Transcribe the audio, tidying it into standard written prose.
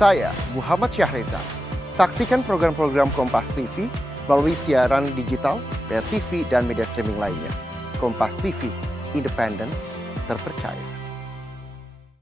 Saya Muhammad Syahreza. Saksikan program-program Kompas TV melalui siaran digital, pay TV, dan media streaming lainnya. Kompas TV, independen, terpercaya.